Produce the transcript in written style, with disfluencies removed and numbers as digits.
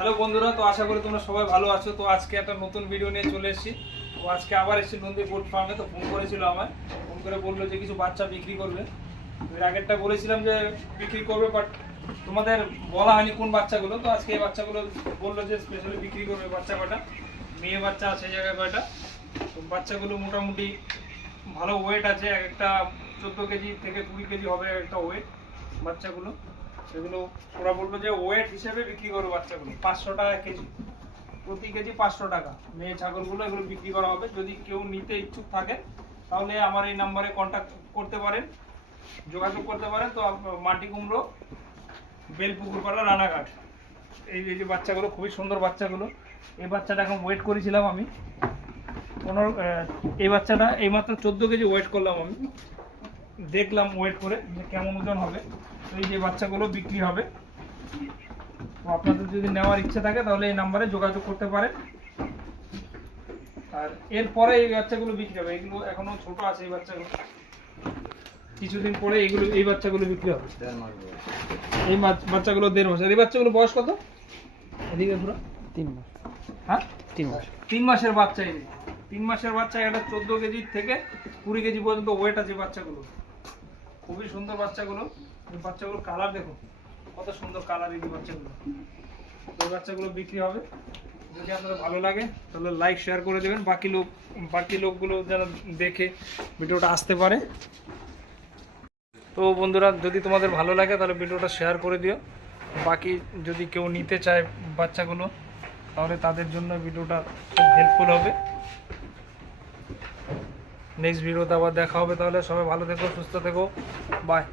Hello বন্ধুরা, তো আশা করি তোমরা সবাই ভালো আছো। তো আজকে একটা নতুন ভিডিও নিয়ে চলে এসেছি। তো আজকে আবার এসেছি নন্দী গোট ফার্মে। তো ফোন করেছিল আমায়, ফোন করে বললো যে কিছু বাচ্চা বিক্রি করবে। এর আগেরটা বলেছিলাম যে বিক্রি করবে, বাট তোমাদের বলা হয়নি কোন বাচ্চাগুলো। তো আজকে এই বাচ্চাগুলো বললো যে স্পেশালি বিক্রি করবে। বাচ্চা কয়টা মেয়ে বাচ্চা আছে এই জায়গায় কয়টা। তো বাচ্চাগুলো মোটামুটি ভালো ওয়েট আছে, এক একটা 14 কেজি থেকে 20 কেজি হবে একটা ওয়েট বাচ্চাগুলো। সেগুলো ওরা বললো যে ওয়েট হিসেবে বিক্রি করবে বাচ্চাগুলো 500 টাকা কেজি, প্রতি কেজি 500 টাকা। মেয়ে ছাগলগুলো এগুলো বিক্রি করা হবে। যদি কেউ নিতে ইচ্ছুক থাকে তাহলে আমার এই নাম্বারে কন্ট্যাক্ট করতে পারেন, যোগাযোগ করতে পারেন। তো মাটি কুমড়ো, বেলপুকুরপাড়া, রানাঘাট। এই যে বাচ্চাগুলো খুবই সুন্দর বাচ্চাগুলো। এই বাচ্চাটা এখন ওয়েট করেছিলাম আমি 15, এই বাচ্চাটা এইমাত্র 14 কেজি ওয়েট করলাম আমি, দেখলাম ওয়েট করে যে কেমন ওজন হবে। তো এই যে বাচ্চাগুলো বিক্রি হবে। তো আপনাদের যদি নেওয়ার ইচ্ছে থাকে তাহলে এই নাম্বারে যোগাযোগ করতে পারেন। আর এরপরে এই বাচ্চাগুলো বিক্রি হবে। এগুলো এখনো ছোট আছে এই বাচ্চাগুলো, কিছুদিন পরে এই বাচ্চাগুলো বিক্রি হবে। এই বাচ্চাগুলো 1.5 মাস। এই বাচ্চাগুলো বয়স কত? এদিকে পুরো 3 মাস। হ্যাঁ 3 মাস। 3 মাসের বাচ্চা। এই 3 মাসের বাচ্চা, এটা 14 কেজি থেকে 20 কেজি পর্যন্ত ওয়েট আছে বাচ্চাগুলো। খুবই সুন্দর বাচ্চাগুলো। এই বাচ্চাগুলো কালার দেখো কত সুন্দর কালার এই বাচ্চাগুলো। এই বাচ্চাগুলো বিক্রি হবে। যদি আপনাদের ভালো লাগে তাহলে লাইক শেয়ার করে দেবেন, বাকি লোকগুলো যেন দেখে ভিডিওটা আসতে পারে। তো বন্ধুরা, যদি তোমাদের ভালো লাগে তাহলে ভিডিওটা শেয়ার করে দিও। বাকি যদি কেউ নিতে চায় বাচ্চাগুলো তাহলে তাদের জন্য ভিডিওটা খুব হেল্পফুল হবে। নেক্সট ভিডিওতে আবার দেখা হবে। তাহলে সবাই ভালো থেকো, সুস্থ থেকো, বাই।